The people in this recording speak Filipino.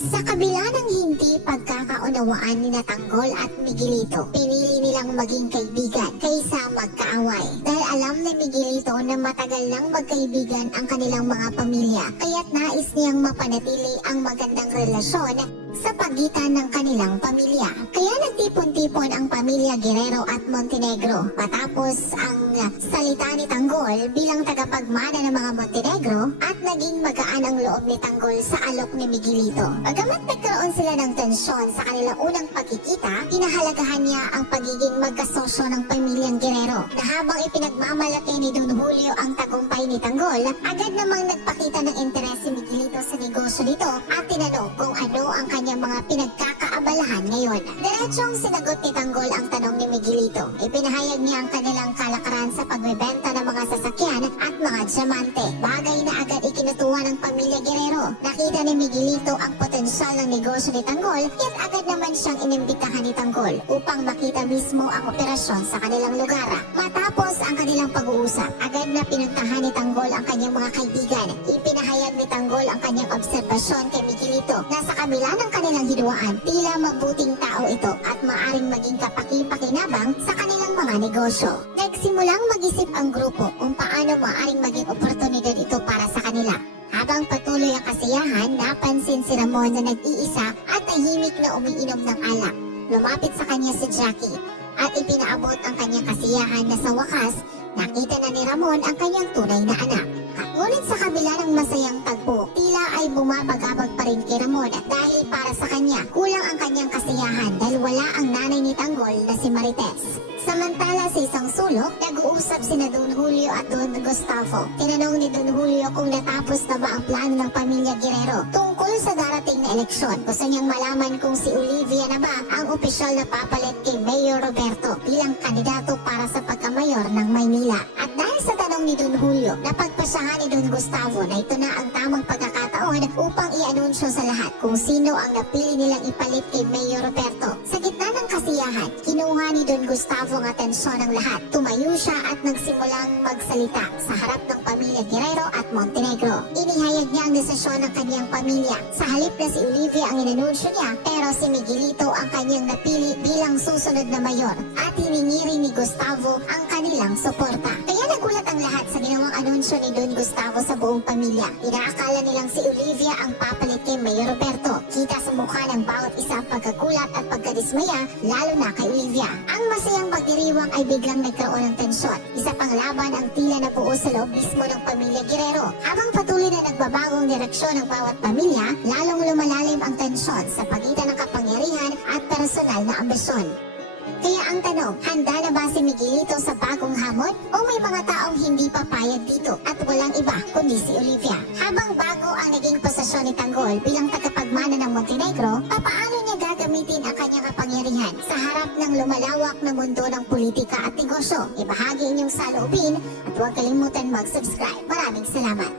Sa kabila ng hindi pagkakaunawaan ni Tanggol at Miguelito, pinili nilang maging kaibigan kaysa magkaaway. Dahil alam ni Miguelito na matagal nang magkaibigan ang kanilang mga pamilya, kaya't nais niyang mapanatili ang magandang relasyon sa pagitan ng kanilang pamilya. Kaya nagtipon-tipon ang pamilya Guerrero at Montenegro. Matapos ang salita ni Tanggol bilang tagapagmana ng mga Montenegro at naging magaan ang loob ni Tanggol sa alok ni Miguelito. Bagamat nagkaroon sila ng tensyon sa kanilang unang pagkikita, pinahalagahan niya ang pagiging magkasosyo ng pamilyang Guerrero. Na habang ipinagmamalaki ni Don Julio ang tagumpay ni Tanggol, agad namang nagpakita ng interes si Miguelito sa negosyo nito at tinanong kung ano ang kanyang mga pinagkakaabalahan ngayon. Diretsong sinagot ni Tanggol ang tanong ni Miguelito. Ipinahayag niya ang kanilang kalakaran sa pagbebenta ng mga sasakyan at mga diamante. Bagay na agad ikinutuwa ng pamilya Guerrero. Nakita ni Miguelito ang potensyal ng negosyo ni Tanggol, kaya't agad naman siyang inimbitahan ni Tanggol upang makita mismo ang operasyon sa kanilang lugar. Matapos ang kanilang pag-uusap, agad na pinuntahan ni Tanggol ang kanyang mga kaibigan. Ipinahayag ni Tanggol ang kanyang obserbasyon kay Miguelito na sa kabila ng kanilang hidwaan, tila mabuting tao ito at maaring maging kapaki-pakinabang sa kanilang mga negosyo. Nagsimulang mag-isip ang grupo kung paano maaring maging oportunidad ito para sa kanila. Habang patuloy ang kasiyahan, napansin si Ramon na nag-iisa at tahimik na umiinom ng alak. Lumapit sa kanya si Jackie at ipinaabot ang kanyang kasiyahan na sa wakas, nakita na ni Ramon ang kanyang tunay na anak. Ngunit sa kabila ng masayang tagpo, tila ay bumabagabag pa rin kay Ramon dahil para sa kanya, kulang ang kanyang kasiyahan dahil wala ang nanay ni Tanggol na si Marites. Samantala sa isang sulok, nag-uusap sina Don Julio at Don Gustavo. Tinanong ni Don Julio kung natapos na ba ang plano ng pamilya Guerrero tungkol sa darating na eleksyon. Gusto niyang malaman kung si Olivia na ba ang opisyal na papalit kay Mayor Roberto bilang kandidato para sa pagkamayor ng Maynila. At dahil sa tanong ni Don Julio, napagpasyahan ni Don Gustavo na ito na ang tamang pagkakataon upang i-anunsyo sa lahat kung sino ang napili nilang ipalit kay Mayor Roberto. Sa gitna ng kasiyahan, kinuha ni Don Gustavo ang atensyon ng lahat. Tumayo siya at nagsimulang magsalita sa harap ng pamilya Guerrero at Montenegro. Inihayag niya ang desisyon ng kanyang pamilya. Sa halip na si Olivia ang inanunsyo niya, pero si Miguelito ang kanyang napili bilang susunod na mayor at hiningi rin ni Gustavo ang kanilang suporta. Kaya nagulat ang lahat sa ginawang anunsyo ni Don Gustavo sa buong pamilya. Inaakala nilang si Olivia ang papalit kay Mayor Roberto. Kita sa mukha ng bawat isa ang pagkagulat at pagkadismaya, lalo na kay Olivia. Ang masayang pagdiriwang ay biglang nagkaroon ng tensyon. Isa pang laban ang tila nabuo sa loob mismo ng pamilya Guerrero. Habang patuloy na nagbabagong direksyon ng bawat pamilya, lalong lumalalim ang tensyon sa pagitan ng kapangyarihan at personal na ambisyon. Kaya ang tanong, handa na ba si Miguelito sa bagong hamon? O may mga taong hindi papayag dito at walang iba kundi si Olivia? Habang bago ang naging posisyon ni Tanggol bilang tagapagmana ng Montenegro, paano niya gagamitin ang kanyang kapangyarihan sa harap ng lumalawak na mundo ng politika at negosyo? Ibahagi inyong saloobin at huwag kalimutan mag-subscribe. Maraming salamat!